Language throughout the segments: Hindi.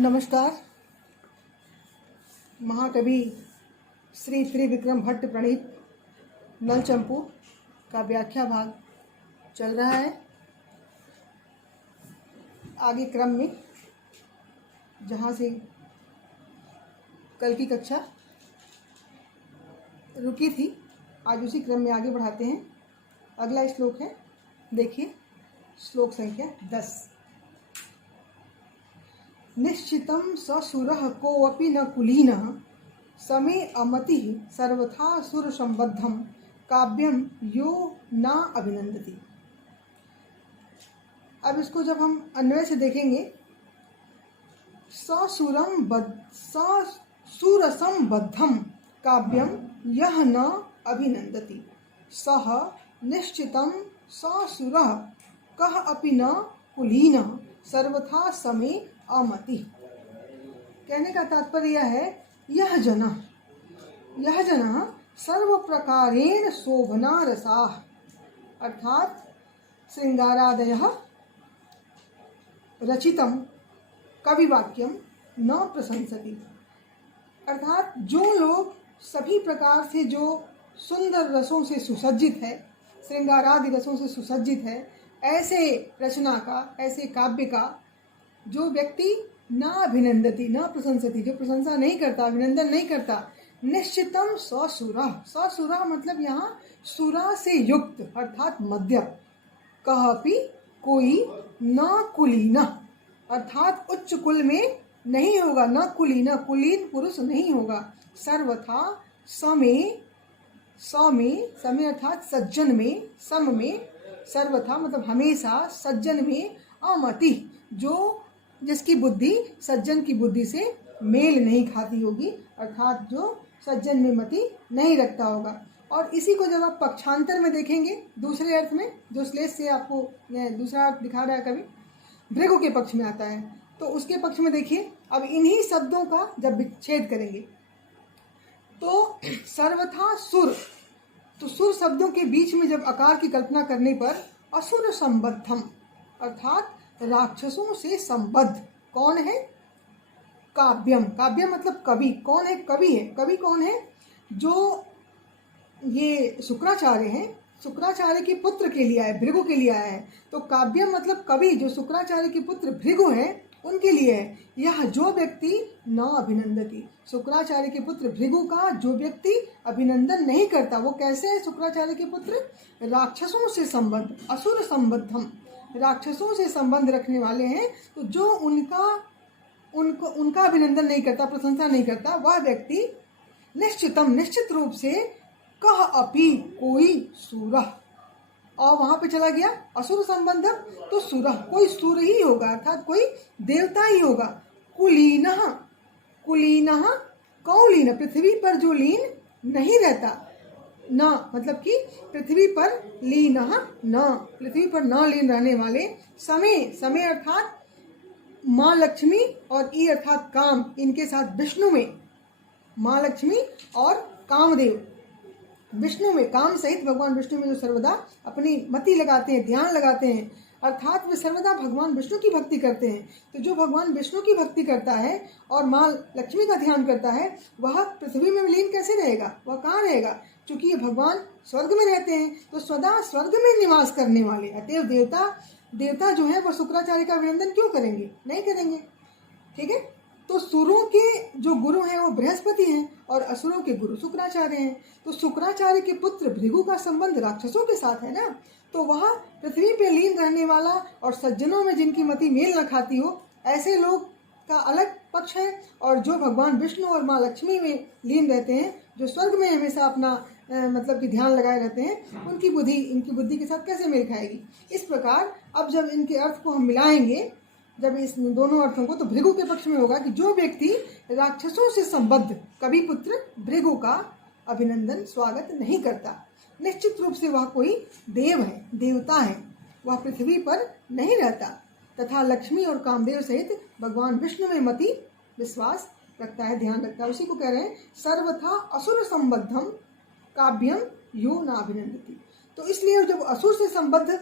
नमस्कार। महाकवि श्री त्रिविक्रम भट्ट प्रणीत नल चंपू का व्याख्या भाग चल रहा है। आगे क्रम में जहाँ से कल की कक्षा रुकी थी, आज उसी क्रम में आगे बढ़ाते हैं। अगला श्लोक है, देखिए श्लोक संख्या 10। निश्चितं ससुरः कोऽपि न कुलीनः समे अमतिः सर्वथा सुर संबद्धम काव्यम यो न अभिनंदति। अब इसको जब हम अन्वय से देखेंगे, ससुरसं बद्धम काव्यम यह न अभिनंदति सह निश्चितं ससुरः कः अपि न कुलीनः सर्वथा समे अमति। कहने का तात्पर्य है, यह जन सर्व प्रकारेण शोभना रसाः, अर्थात श्रृंगारादयः रचितम कविवाक्यम न प्रशंसति। अर्थात जो लोग सभी प्रकार से जो सुंदर रसों से सुसज्जित है, श्रृंगारादि रसों से सुसज्जित है, ऐसे रचना का, ऐसे काव्य का जो व्यक्ति न अभिनंदति न प्रशंसति, जो प्रशंसा नहीं करता, अभिनंदन नहीं करता, निश्चितम ससुरा मतलब यहाँ सुरा से युक्त अर्थात मध्य, कहापि कोई न कुलीन अर्थात उच्च कुल में नहीं होगा, न कुलीन कुलीन पुरुष नहीं होगा, सर्वथा समे अर्थात सज्जन में, सम में, सर्वथा मतलब हमेशा, सज्जन में, अमति जो जिसकी बुद्धि सज्जन की बुद्धि से मेल नहीं खाती होगी, अर्थात जो सज्जन में मति नहीं रखता होगा। और इसी को जब आप पक्षांतर में देखेंगे, दूसरे अर्थ में, जो श्लेष से आपको दूसरा अर्थ दिखा रहा है कवि, भृगु के पक्ष में आता है, तो उसके पक्ष में देखिए। अब इन्हीं शब्दों का जब विच्छेद करेंगे तो सर्वथा सुर, तो सुर शब्दों के बीच में जब आकार की कल्पना करने पर असुर संबद्धम अर्थात राक्षसों से संबद्ध कौन है? काव्यम, काव्य मतलब कवि। कौन है? कवि है। कवि कौन है? जो ये शुक्राचार्य हैं, शुक्राचार्य के पुत्र के लिए आए, भृगु के लिए आया है। तो काव्य मतलब कवि, जो शुक्राचार्य के पुत्र भृगु हैं उनके लिए है। यह जो व्यक्ति न अभिनंदति, शुक्राचार्य के पुत्र भृगु का जो व्यक्ति अभिनंदन नहीं करता, वो कैसे है? शुक्राचार्य के पुत्र राक्षसों से संबद्ध, असुर संबद्धम, राक्षसों से संबंध रखने वाले हैं। तो जो उनका अभिनंदन नहीं करता, प्रशंसा नहीं करता, वह व्यक्ति निश्चित रूप से कह अपि कोई सूरह, और वहां पे चला गया असुर संबंध, तो सूरह कोई सूर ही होगा, अर्थात कोई देवता ही होगा। कुलीनः कौलीन पृथ्वी पर जो लीन नहीं रहता, न मतलब कि पृथ्वी पर लीन न, पृथ्वी पर न लीन रहने वाले, समय अर्थात माँ लक्ष्मी और ई अर्थात काम, इनके साथ विष्णु में, माँ लक्ष्मी और कामदेव, विष्णु में, काम सहित भगवान विष्णु में जो सर्वदा अपनी मति लगाते हैं, ध्यान लगाते हैं, अर्थात वे सर्वदा भगवान विष्णु की भक्ति करते हैं। तो जो भगवान विष्णु की भक्ति करता है और माँ लक्ष्मी का ध्यान करता है, वह पृथ्वी में विलीन कैसे रहेगा? वह कहाँ रहेगा? क्योंकि ये भगवान स्वर्ग में रहते हैं, तो सदा स्वर्ग में निवास करने वाले, अतएव देवता जो है वह शुक्राचार्य का अभिनंदन क्यों करेंगे? नहीं करेंगे। ठीक है। तो सुरों के जो गुरु हैं वो बृहस्पति हैं और असुरों के गुरु शुक्राचार्य हैं। तो शुक्राचार्य के पुत्र भृगु का संबंध राक्षसों के साथ है ना, तो वह पृथ्वी पे लीन रहने वाला और सज्जनों में जिनकी मति मेल न खाती हो, ऐसे लोग का अलग पक्ष है। और जो भगवान विष्णु और माँ लक्ष्मी में लीन रहते हैं, जो स्वर्ग में हमेशा अपना मतलब कि ध्यान लगाए रहते हैं, उनकी बुद्धि इनकी बुद्धि के साथ कैसे मेल खाएगी? इस प्रकार अब जब इनके अर्थ को हम मिलाएंगे, जब इस दोनों अर्थों को, तो भृगु के पक्ष में होगा कि जो व्यक्ति राक्षसों से संबद्ध कवि पुत्र भृगु का अभिनंदन स्वागत नहीं करता, निश्चित रूप से वह कोई देव है, देवता है, वह पृथ्वी पर नहीं रहता, तथा लक्ष्मी और कामदेव सहित भगवान विष्णु में मति विश्वास रखता है, ध्यान रखता है। उसी को कह रहे हैं सर्वथा असुर संबद्धम काव्यम यो नाभिनंदति। तो इसलिए जब असुर से संबद्ध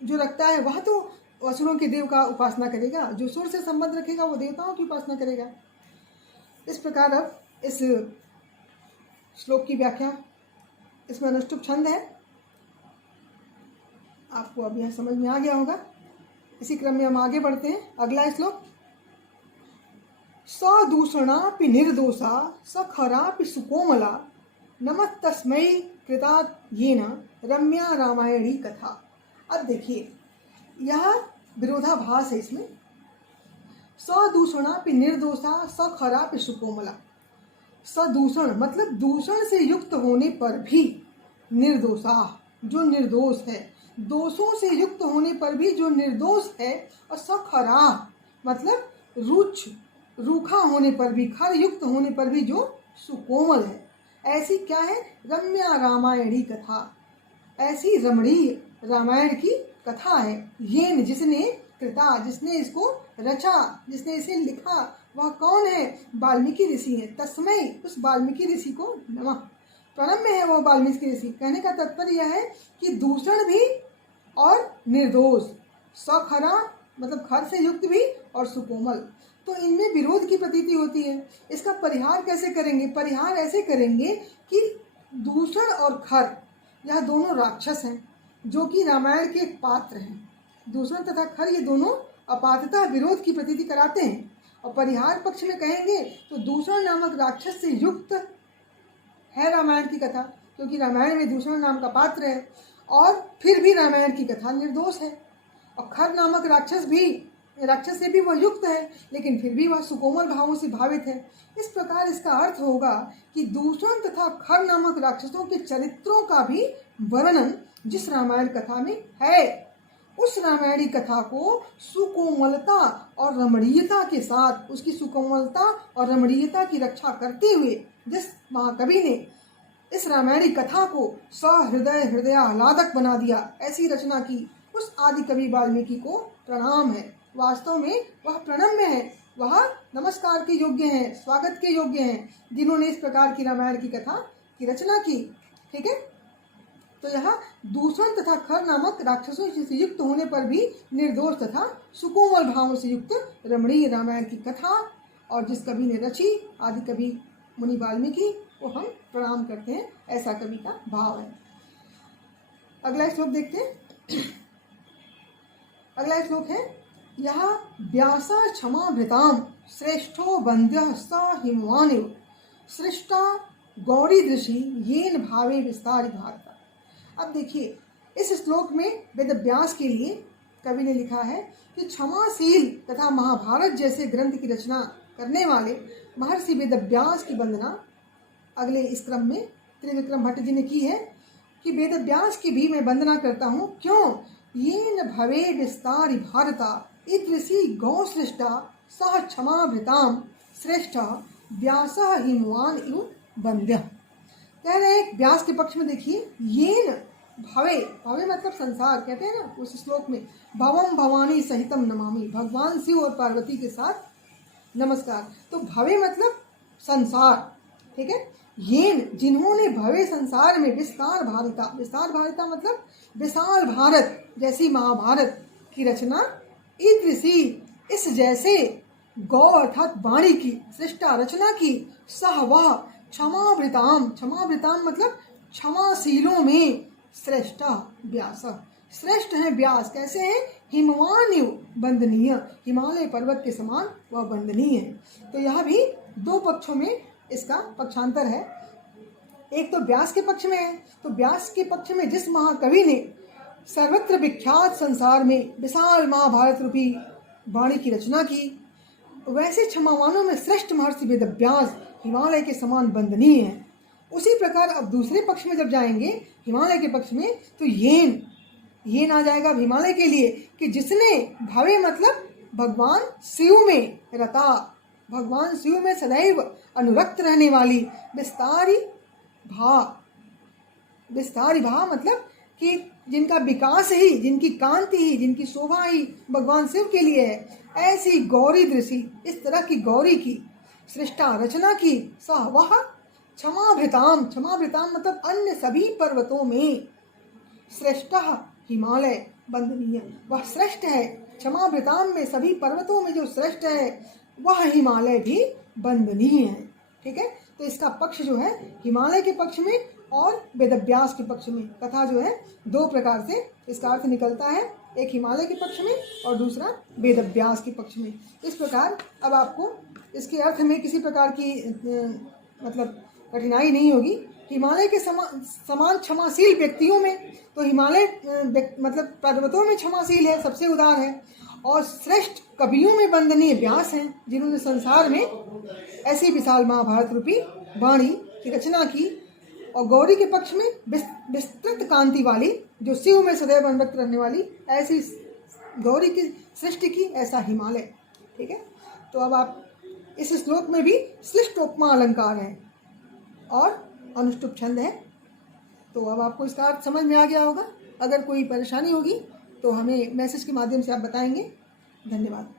जो रखता है वह तो असुरों के देव का उपासना करेगा, जो सुर से संबंध रखेगा वो देवताओं की उपासना करेगा। इस प्रकार अब इस श्लोक की व्याख्या, इसमें अनुष्टुप छंद है, आपको अब यह समझ में आ गया होगा। इसी क्रम में हम आगे बढ़ते हैं। अगला श्लोक, सदूषणापि निर्दोषा सखरापि सुकोमला नमस्तस्मै कृतात् येन रम्या रामायणी कथा। अब देखिए यह विरोधाभास है इसमें। सदूषणापि निर्दोषा सखरापि सुकोमला। सदूषण मतलब दूषण से युक्त होने पर भी, निर्दोषा जो निर्दोष है, दोषों से युक्त होने पर भी जो निर्दोष है, और सखरा मतलब रुच रूखा होने पर भी, खर युक्त होने पर भी जो सुकोमल है। ऐसी क्या है? रम्या रामायणी कथा, ऐसी रमणीय रामायण की कथा है। येन जिसने, कृता जिसने इसको रचा, जिसने इसे लिखा, वह कौन है? वाल्मीकि ऋषि है। तस्मै उस वाल्मीकि ऋषि को नमः, प्रणम्य है वो वाल्मीकि ऋषि। कहने का तात्पर्य यह है कि दूषण भी और निर्दोष, सखरा मतलब खर से युक्त भी और सुकोमल, तो इनमें विरोध की प्रतीति होती है। इसका परिहार कैसे करेंगे? परिहार ऐसे करेंगे कि दूषण और खर यह दोनों राक्षस हैं, जो कि रामायण के एक पात्र हैं। दूषण तथा खर ये दोनों अपात्रता विरोध की प्रतीति कराते हैं। और परिहार पक्ष में कहेंगे तो दूषण नामक राक्षस से युक्त है रामायण की कथा, क्योंकि रामायण में दूषण नाम का पात्र है और फिर भी रामायण की कथा निर्दोष है। और खर नामक राक्षस से भी वह युक्त है, लेकिन फिर भी वह सुकोमल भावों से भावित है। इस प्रकार इसका अर्थ होगा कि दूषण तथा खर नामक राक्षसों के चरित्रों का भी वर्णन जिस रामायण कथा में है, उस रामायणी कथा को सुकोमलता और रमणीयता के साथ, उसकी सुकोमलता और रमणीयता की रक्षा करते हुए जिस महाकवि ने इस रामायणी कथा को सहृदय हृदयाह्लादक बना दिया, ऐसी रचना की, उस आदि कवि वाल्मीकि को प्रणाम है। वास्तव में वह प्रणम्य है, वह नमस्कार के योग्य हैं, स्वागत के योग्य हैं, जिन्होंने इस प्रकार की रामायण की कथा की रचना की। ठीक है, तो यहाँ दूषण तथा खर नामक राक्षसों से युक्त होने पर भी निर्दोष तथा सुकोमल भावों से युक्त रमणीय रामायण की कथा, और जिस कवि ने रची, आदि कवि मुनि वाल्मीकि, को हम प्रणाम करते हैं, ऐसा कवि का भाव है। अगला श्लोक देखते हैं। अगला श्लोक है, यह व्यास क्षमा भृताम श्रेष्ठो वंद्य स हिमवानिव सृष्टा गौरी दृषि येन भावे विस्तार भारत। अब देखिए इस श्लोक में वेदव्यास के लिए कवि ने लिखा है कि क्षमाशील तथा महाभारत जैसे ग्रंथ की रचना करने वाले महर्षि वेदव्यास की वंदना अगले इस क्रम में त्रिविक्रम भट्ट जी ने की है कि वेदव्यास की भी मैं वंदना करता हूँ। क्यों? येन भवे विस्तारि भारता इतृषि गौ सृष्टा सह क्षमा भृताम श्रेष्ठ व्यास हिमवान इव वंद्य। कह रहे हैं व्यास के पक्ष में देखिए, येन भवे, भवे मतलब संसार, कहते हैं ना उस श्लोक में, भवम भवानी सहितम नमामि, भगवान शिव और पार्वती के साथ नमस्कार। तो भवे मतलब संसार, ठीक है। येन जिन्होंने भवे संसार में विस्तार भारिता, विस्तार भारिता मतलब विशाल भारत जैसी महाभारत की रचना, ईदृशी इस जैसे, गौ अर्थात वाणी की, सृष्टा रचना की, सह वह क्षमाभृताम, क्षमाभृताम मतलब क्षमाशीलों में, श्रेष्ठा व्यास, श्रेष्ठ है व्यास। कैसे हैं? हिमवान वंदनीय, हिमालय पर्वत के समान वह वंदनीय है। तो यह भी दो पक्षों में इसका पक्षांतर है। एक तो व्यास के पक्ष में है, तो व्यास के पक्ष में जिस महाकवि ने सर्वत्र विख्यात संसार में विशाल महाभारत रूपी वाणी की रचना की, वैसे क्षमावानों में श्रेष्ठ महर्षि वेदव्यास हिमालय के समान वंदनीय है। उसी प्रकार अब दूसरे पक्ष में जब जाएंगे हिमालय के पक्ष में, तो येन आ जाएगा हिमालय के लिए कि जिसने, भावे मतलब भगवान शिव में रता, भगवान शिव में सदैव अनुरक्त रहने वाली, विस्तारी भा मतलब कि जिनका विकास ही, जिनकी कांति ही, जिनकी शोभा ही भगवान शिव के लिए है, ऐसी गौरी दृषि, इस तरह की गौरी की सृष्टा रचना की, सह वह क्षमाभृताम, क्षमाभृताम मतलब अन्य सभी पर्वतों में, श्रेष्ठ हिमालय वंदनीय, वह श्रेष्ठ है क्षमाभृताम में सभी पर्वतों में जो श्रेष्ठ है वह हिमालय भी वंदनीय है। ठीक है, तो इसका पक्ष जो है हिमालय के पक्ष में और वेदव्यास के पक्ष में, कथा जो है दो प्रकार से इसका अर्थ निकलता है, एक हिमालय के पक्ष में और दूसरा वेदव्यास के पक्ष में। इस प्रकार अब आपको इसके अर्थ में किसी प्रकार की मतलब कठिनाई नहीं होगी। हिमालय के समान क्षमाशील व्यक्तियों में तो हिमालय मतलब पर्वतों में क्षमाशील है, सबसे उदार है, और श्रेष्ठ कवियों में वंदनीय व्यास हैं, जिन्होंने संसार में ऐसी विशाल महाभारत रूपी वाणी की रचना की। और गौरी के पक्ष में विस्तृत कांति वाली, जो शिव में सदैव अनुरक्त रहने वाली, ऐसी गौरी की सृष्टि की ऐसा हिमालय। ठीक है, तो अब आप इस श्लोक में भी श्लिष्ट उपमा अलंकार है और अनुष्टुप छंद है। तो अब आपको इसका अर्थ समझ में आ गया होगा। अगर कोई परेशानी होगी तो हमें मैसेज के माध्यम से आप बताएंगे। धन्यवाद।